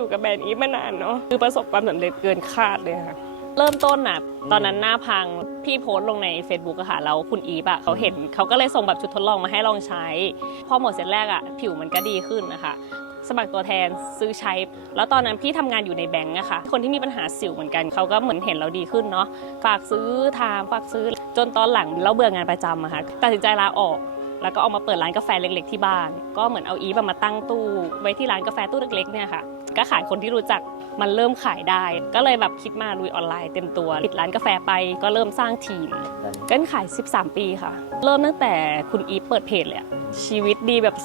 อยู่กับแบรนด์อีฟมานานเนาะคือประสบความสำเร็จเกินคาดเลยค่ะ เริ่มต้นน่ะตอนนั้นหน้าพังพี่โพสต์ลงใน Facebook อะค่ะแล้วคุณอีฟอะเขาเห็นเขาก็เลยส่งแบบชุดทดลองมาให้ลองใช้ พอหมดเสร็จแรกอะผิวมันก็ดีขึ้นนะคะสมัครตัวแทนซื้อใช้ แล้วตอนนั้นพี่ทำงานอยู่ในแบงก์อะค่ะ คนที่มีปัญหาสิวเหมือนกันเขาก็เหมือนเห็นเราดีขึ้นเนาะฝากซื้อทามฝากซื้อจนตอนหลังเราเบื่องานประจำอะค่ะตัดสินใจลาออก แล้วก็เอามาเปิดร้านกาแฟเล็ก ๆ ที่บ้าน ก็เหมือนเอาอีฟมาตั้งตู้ ไว้ที่ร้านกาแฟตู้เล็กๆเนี่ยค่ะ ก็ขายคนที่รู้จักมันเริ่มขายได้ ก็เลยแบบคิดมาลุยออนไลน์เต็มตัวปิดร้านกาแฟไปก็เริ่มสร้างทีมเก้นขาย 13 ปีค่ะ เริ่มตั้งแต่คุณอีฟเปิดเพจเลยชีวิตดีแบบ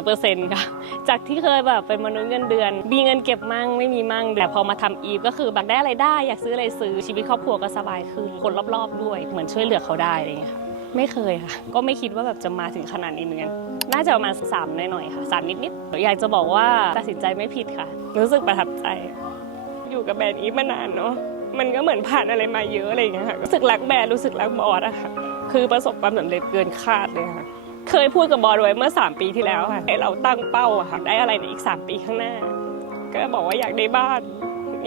300%ค่ะ จากที่เคยแบบเป็นมนุษย์เงินเดือน มีเงินเก็บมั่งไม่มีมั่งแต่พอมาทำอีฟก็คือแบบได้อะไรได้ อยากซื้ออะไรซื้อชีวิตครอบครัวก็สบายขึ้นคนรอบๆ ด้วย เหมือนช่วยเหลือเขาได้อะไรอย่างเงี้ยค่ะ ไม่เคยค่ะ ก็ไม่คิดว่าแบบจะมาถึงขนาดนี้เหมือนกันน่าจะประมาณสามหน่อยๆค่ะสามนิดๆอยากจะบอกว่าตัดสินใจไม่ผิดค่ะ รู้สึกประทับใจ อยู่กับแบรนด์อีฟมานานเนาะมันก็เหมือนผ่านอะไรมาเยอะอะไรอย่างเงี้ยค่ะรู้สึกรักแบรนด์รู้สึกรักบอสอะค่ะ คือประสบความสำเร็จเกินคาดเลยค่ะ เคยพูดกับบอสไว้เมื่อ 3 ปีที่แล้วค่ะให้เราตั้งเป้าอะค่ะได้อะไรในอีก 3 ปีข้างหน้า ก็บอกว่าอยากได้บ้าน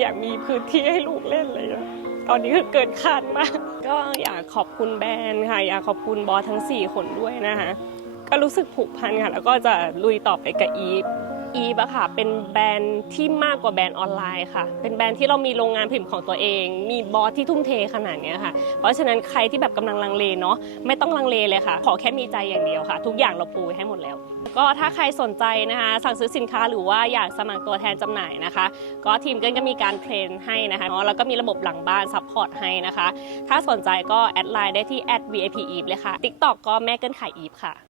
อยากมีพื้นที่ให้ลูกเล่นอะไรอย่างเงี้ย ตอนนี้คือเกินคาดมาก ก็อยากขอบคุณแบรนด์ค่ะ อยากขอบคุณบอสทั้ง 4 คนด้วยนะคะ ก็รู้สึกผูกพันค่ะ แล้วก็จะลุยต่อไปกับอีฟ อีฟอะค่ะ เป็นแบรนด์ที่มากกว่าแบรนด์ออนไลน์ค่ะ เป็นแบรนด์ที่เรามีโรงงานผลิตของตัวเอง มีบอสที่ทุ่มเทขนาดนี้ค่ะ เพราะฉะนั้นใครที่แบบกำลังลังเลเนาะไม่ต้องลังเลเลยค่ะ ขอแค่มีใจอย่างเดียวค่ะ ทุกอย่างเราปูให้หมดแล้ว ก็ถ้าใครสนใจนะคะ สั่งซื้อสินค้าหรือว่าอยากสมัครตัวแทนจำหน่ายนะคะ ก็ทีมเกินก็มีการเทรนให้นะคะเนาะแล้วก็มีระบบหลังบ้านซัพพอร์ตให้นะคะ ถ้าสนใจก็แอดไลน์ได้ที่ v i p e v เลยค่ะ TikTok ก็แม่เกินขายอีฟค่ะ